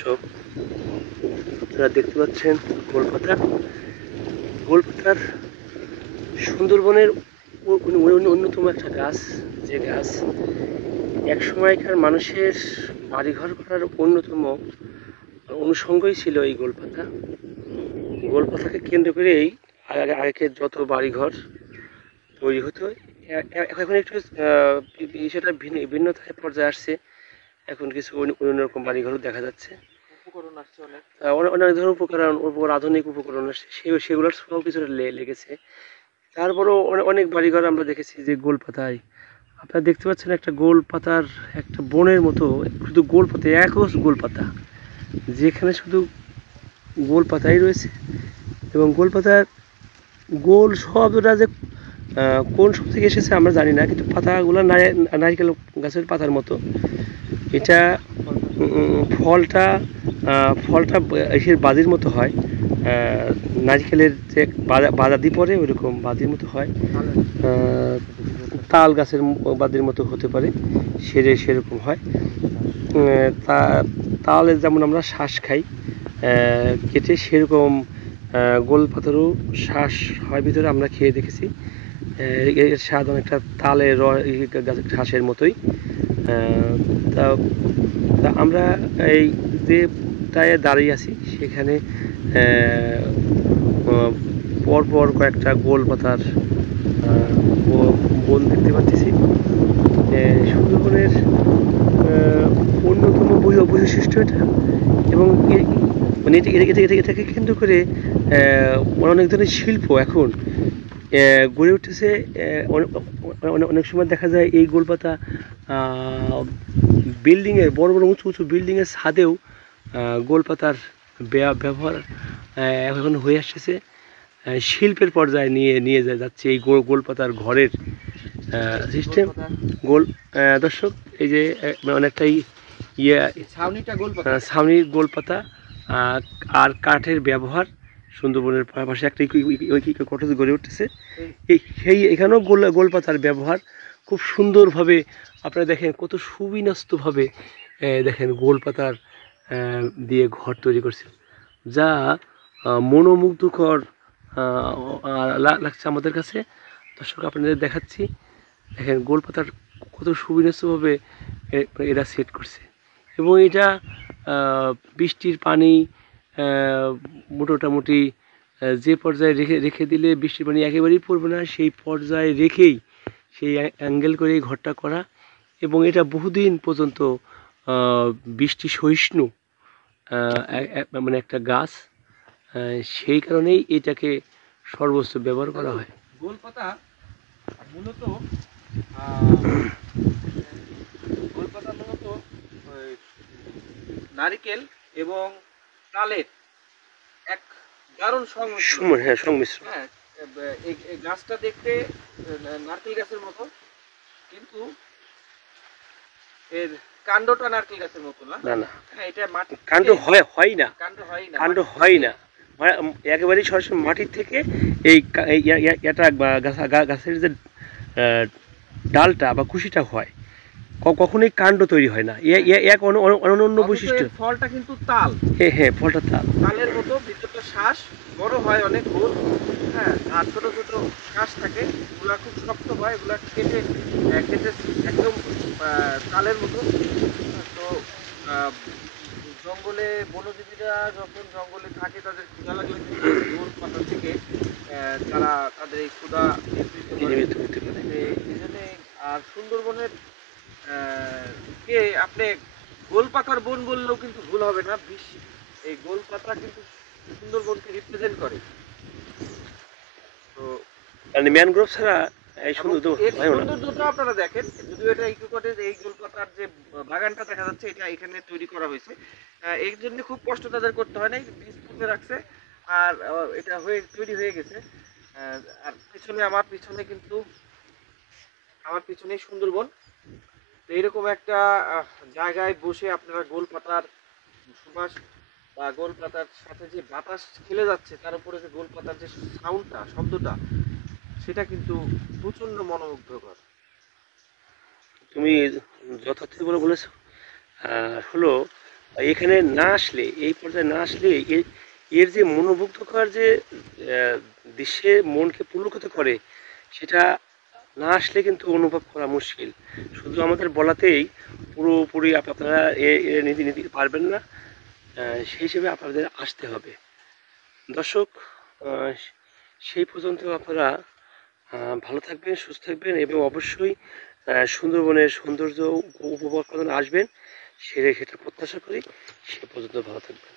সব আপনারা দেখতে পাচ্ছেন গোলপাতা। গোলপাতার সুন্দরবনের অন্যতম একটা গাছ, যে গাছ এক সময়কার মানুষের বাড়িঘর করার অন্যতম অনুষঙ্গই ছিল এই গোলপাতা। গোলপাতাকে কেন্দ্র করেই আগেকার যত বাড়িঘর তৈরি হতো। এখন একটু সেটা ভিন্নতায় পর্যায়ে আসছে। এখন কিছু অন্যরকম বাড়িঘরও দেখা যাচ্ছে। অনেক ধরনের উপকরণ আধুনিক উপকরণ আসছে, সেগুলোর সব কিছুটা লেগেছে। তারপরেও অনেক বাড়িঘর আমরা দেখেছি যে গোলপাতায়, আপনারা দেখতে পাচ্ছেন একটা গোলপাতার একটা বনের মতো, শুধু গোলপাতা, একজ গোলপাতা, যেখানে শুধু গোলপাতাই রয়েছে। এবং গোলপাতার গোল শব্দটা যে কোন শব্দ থেকে এসেছে আমরা জানি না, কিন্তু পাতাগুলো নারিকেল গাছের পাতার মতো। এটা ফলটা এসের বাজির মতো হয়, নারিকেলের যে বাদাদি পরে ওইরকম বাজির মতো হয়, তাল গাছের বাদির মতো হতে পারে, সেরকম হয়। তালের যেমন আমরা শ্বাস খাই কেটে, সেরকম গোলপাতারও শ্বাস হয় ভিতরে, আমরা খেয়ে দেখেছি। এর স্বাদ অনেকটা তালের ঘাসের মতোই। তা আমরা এই যেটায় দাঁড়িয়ে আছি সেখানে পরপর কয়েকটা গোলপাতার বন দেখতে পাচ্ছি। সুন্দরবনের অন্যতম বৈশিষ্ট্য এটা। এবং মানে এটাকে কেন্দ্র করে অনেক ধরনের শিল্প এখন গড়ে উঠেছে। অনেক সময় দেখা যায় এই গোলপাতা বিল্ডিংয়ের, বড় বড় উঁচু উঁচু বিল্ডিংয়ের ছাদেও গোলপাতার ব্যবহার এখন হয়ে আসছে। শিল্পের পর্যায়ে নিয়ে যাচ্ছে এই গোলপাতার ঘরের সিস্টেম। দর্শক, এই যে অনেকটাই ছাউনির গোলপাতা আর কাঠের ব্যবহার সুন্দরবনের পাশে একটা কটেজ গড়ে উঠতেছে। এখানেও গোলপাতার ব্যবহার খুব সুন্দরভাবে, আপনারা দেখেন কত সুবিন্যস্তভাবে দেখেন গোলপাতার দিয়ে ঘর তৈরি করছে, যা মনোমুগ্ধকর লাগছে আমাদের কাছে। দর্শক, আপনাদের দেখাচ্ছি, দেখেন গোলপাতার কত সুবিন্যস্তভাবে এরা সেট করছে। এবং এটা বৃষ্টির পানি মোটামুটি যে পর্যায়ে রেখে দিলে বৃষ্টির পানি একেবারেই পড়বে না, সেই পর্যায়ে রেখেই সেই অ্যাঙ্গেল করে এই ঘরটা করা। এবং এটা বহুদিন পর্যন্ত বৃষ্টি সহিষ্ণু মানে একটা গাছ, সেই কারণেই এটাকে সর্বোচ্চ ব্যবহার করা হয়। গোলপাতা মূলত নারিকেল এবং তালের এক দারুণ সংমিশ্রণ। হ্যাঁ, সংমিশ্রণ। হ্যাঁ, এই গাছটা দেখতে নারকেল গাছের মতো, কিন্তু এর কাণ্ডটা নারকেল গাছের মতো না। হ্যাঁ, এটা মাটি কাণ্ড হয় না, একেবারেই সরাসরি মাটির থেকে এই এটা গাছের যে ডালটা বা কুশিটা হয়, কখনোই কাণ্ড তৈরি হয় না। এক অনন্য বৈশিষ্ট্য। ফলটা কিন্তু তাল। হ্যাঁ, ফলটা তালের মতো, ভিতরটা শ্বাস বড় হয়, অনেক গোল। হ্যাঁ, আর ছোট ছোট শ্বাস থাকে, এগুলা খুব শক্ত হয়, এগুলা খেতে একদম তালের মতো। তো জঙ্গলে বনজীবীরা যখন জঙ্গলে থাকে, তাদের ক্ষুধা লাগলে গোল পাতা থেকে তারা তাদের এই ক্ষুধা নিবৃত্ত করতে পারে। এই জন্য আর সুন্দরবনের কে আপনি গোলপাতার বন বললেও কিন্তু ভুল হবে না। এই গোলপাতা কিন্তু সুন্দরবনকে রিপ্রেজেন্ট করে। তো ম্যানগ্রোভ ছাড়া এই সৌন্দর্যটা আপনারা দেখেন, যদিও এটা ইকো কটেজ, এই গোলপাতার যে বাগানটা দেখা যাচ্ছে এটা এখানে তৈরি করা হয়েছে। এর জন্য খুব কষ্ট তাদের করতে হয় না, বীজ পুঁতে রাখছে আর এটা তৈরি হয়ে গেছে। আর আমার পিছনে সুন্দরবন। তো এইরকম একটা জায়গায় বসে আপনারা গোলপাতার সুবাস বা গোলপাতার সাথে যে বাতাস খেলে যাচ্ছে, তার উপরে যে গোলপাতার যে শব্দটা, সেটা কিন্তু প্রচন্ড মনোমুগ্ধকর। তুমি যথার্থ বলে বলেছো। হলো এখানে না আসলে, এই পর্যায়ে না আসলে এর যে মনোমুগ্ধকর যে দৃশ্যে মনকে পুলকিত করে, সেটা না আসলে কিন্তু অনুভব করা মুশকিল। শুধু আমাদের বলাতেই পুরোপুরি আপনারা নিতে পারবেন না। সেই হিসেবে আপনাদের আসতে হবে। দর্শক, সেই পর্যন্ত আপনারা ভালো থাকবেন, সুস্থ থাকবেন এবং অবশ্যই সুন্দরবনের সৌন্দর্য উপভোগ করতে আসবেন, সেটা প্রত্যাশা করি। সে পর্যন্ত ভালো থাকবেন।